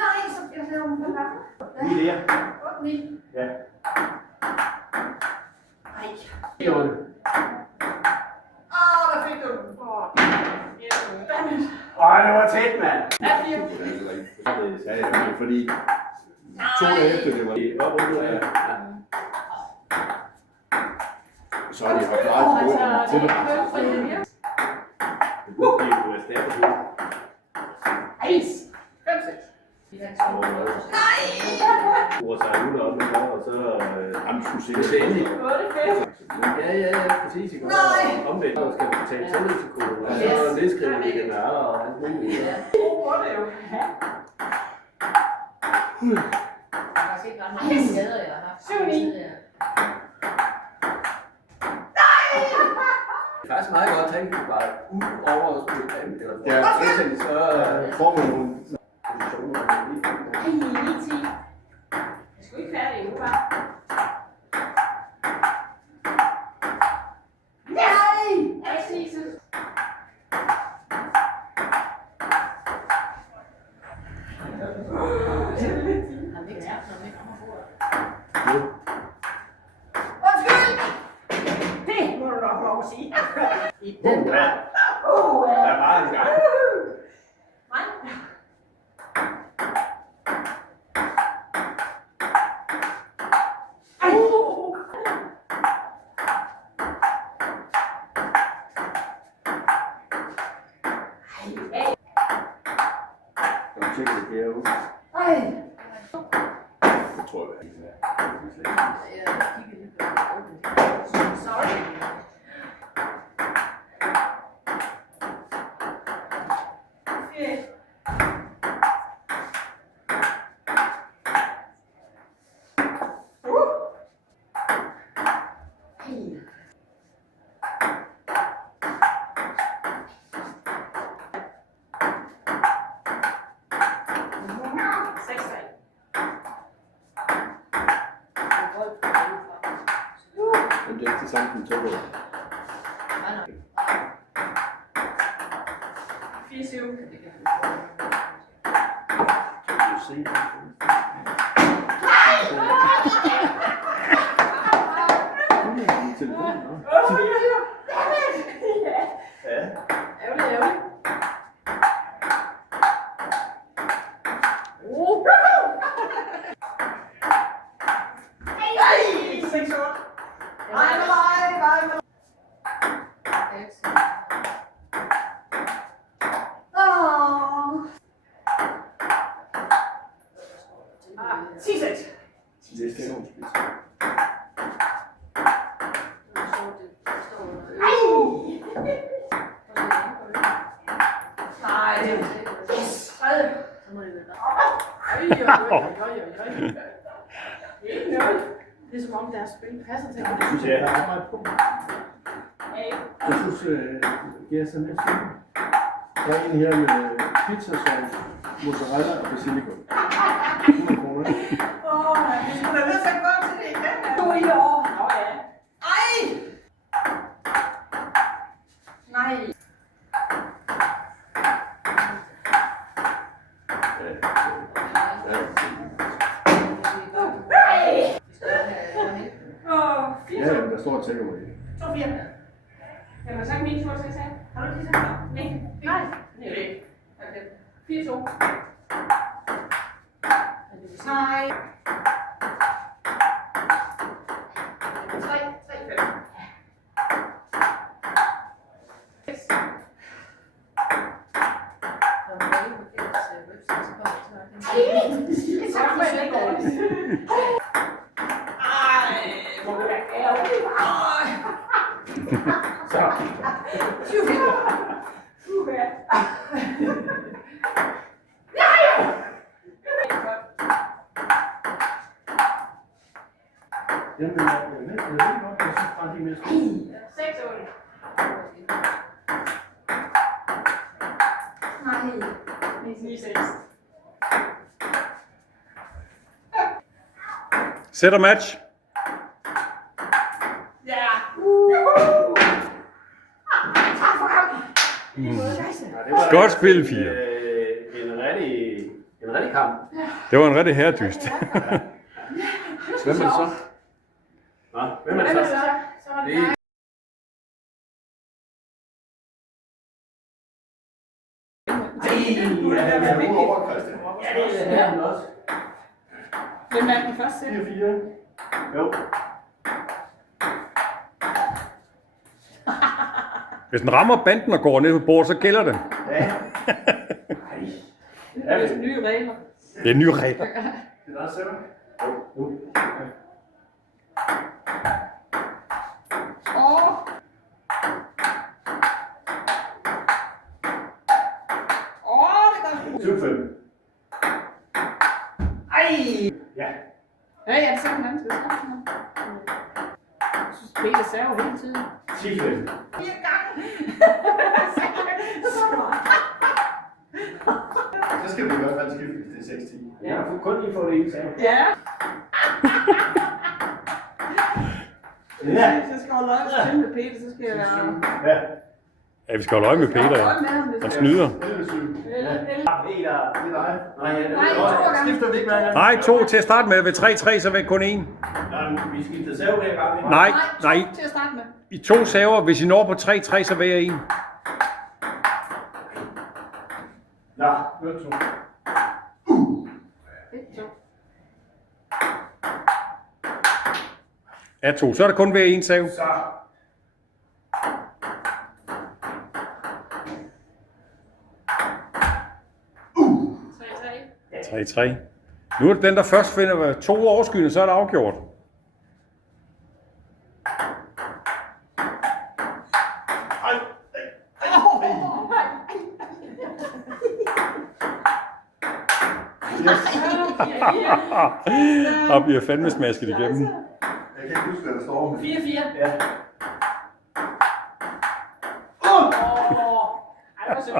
Nej, så jeg laver den på lappen. Lige der. 8, 9. Ja. Nej. 4. Der fik du den. Det var tæt, mand. Ja, 4. Ja, fordi 2 dage efter det var op og ud af. Så har de haft meget brug til det. Det kunne jo erstatte det. Ice. 5, 6. Bruger sig ud om det, og så jamen, skulle sikkert det endelig. 8, 5. Ja, præcis. Ikke? Omvendt, så skal vi betale selvrisiko, og så nedskriver vi det med og alt muligt. Ja. Hvor er det jo? Det er faktisk meget godt at tænke på bare ud over at spille kamp, eller Ja. så får man nogle positioner. Ej, 9, 10. Jeg skulle ikke færdig endnu, bare. Nej! Jeg siger så. Undskyld! Det må du nok lov at sige. I den grad. Der var en gang. Nej. Jeg vil tjekke det derude. Ej. Det tror jeg ikke. Sorry. Okay. Men det er ikke det samme som tåler. 24. Kan du se det? Telefonen, Ja. Ærgerligt, ærgerligt. Ej! 6, 8. Nej. Åh. 10, 6. Det er stille spids. Nej. Yes. Tredje. Det er som om deres spil passer til Det synes jeg, der er meget på. Jeg synes, det er sådan lidt fint. Der er en her med pizzasauce, mozzarella og basilikum. 100 kroner. Vi skulle da nødt til at gå til det igen. Du er i år. Nå ja. Ej! Nej. Ja, der står et takeaway. 2, 4. Jamen, så kan min tur til at sige. Har du lige sagt? Nej. Nej. Nej. 4, 2. Nej. 3, 5. 6. Det er så ikke dårligt. Ej, hvor er det ærgerligt. Så. Jamen, jeg ved godt, jeg synes bare, de er mere spændende. 6, 8. Nej. 9, 6. Sætter match. Ja. Godt spil, 4. kamp. Det var en rigtig herredyst. Hvem er det så? Nå, hvem er det så? Så var det Det er dig. Ja, det er ud over Christian. Ja, det er den også. Hvem er den første? 4-4. Jo. Hvis den rammer banden og går ned på bordet, så gælder den. Ja. Det er vist nye regler. Det er nye regler. Det er der selv. Åh! Det går 7-5. Ja. Ja, ja, det er sådan, han skal snakke med. Jeg synes, Peter server hele tiden. 10-5. 4 gange! Så skal vi i hvert fald skifte, hvis det er 6-10. Jeg har kun lige fået en sag. Ja. Ja. Så skal jeg holde øje med Peter, så skal jeg være... Ja. Ja, vi skal holde øje med Peter, ja. Han snyder. 11-7. Peter. Det er dig. Nej, Skifter vi ikke hver gang? Nej, 2 til at starte med. Ved 3-3, så vil kun 1. Vi skifter serve hver gang. Nej, nej. til at starte med. I 2 saver. Hvis I når på 3-3, så vælger I 1. Ja. 0-2. 2. Så er der kun hver 1 save. Så. 3-3. Nu er det den, der først finder 2 overskydende, så er det afgjort. Og bliver fandme smasket igennem. Jeg kan ikke huske, hvad der står. 4-4. Ja. Ej, det var sødt.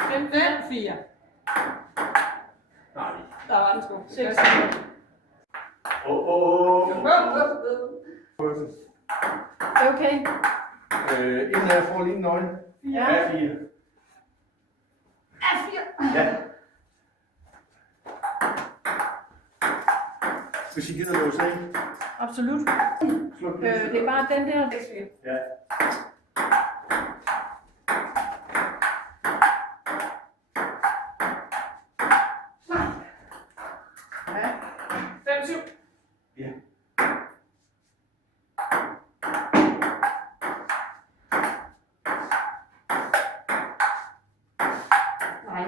5-4. Nej. Der var den sgu. 6. Det er okay. Inden jeg får lige en nøgle. Ja, 4. Ja. Hvis I gider låse af. Absolut. Sluk Det er bare den der. Ja. Ja. Nej.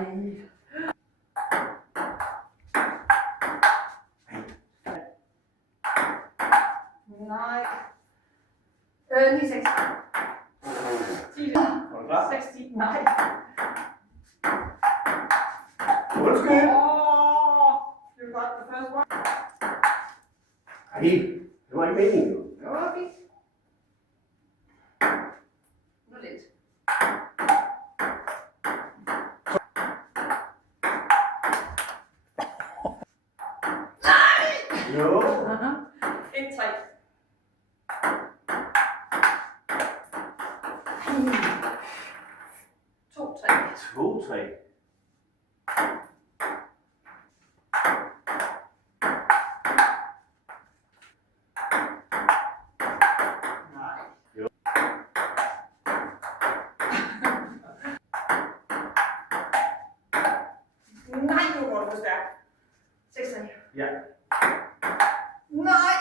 Nej. 9-6. 10. Er du klar? 6-10. Nej. Undskyld. Det var godt det første år. Nej, det var ikke meningen. Det var fint. Nu lidt. Jo. Aha. 1-3. To, tre. 2-3. Nej. Jo. Nej, nu går det for stærkt. 6-3. Ja. Nej!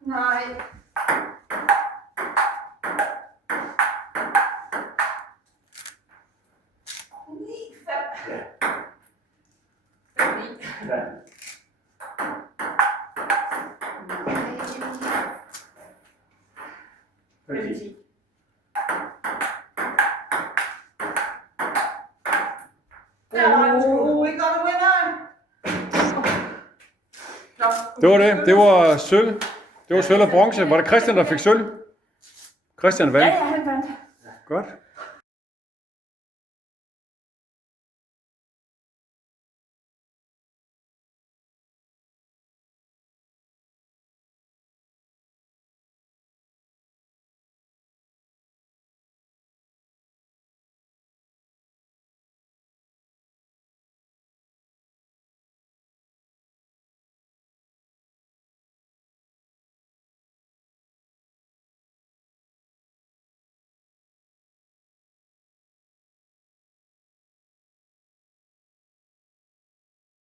Nej. Ja. Ni. Ja. Fem, ti. Der var den sgu. We got a winner! Nå, Det var det. Det var sølv. Det var sølv og bronze. Var det Christian, der fik sølv? Christian vandt. Ja, han vandt. Godt.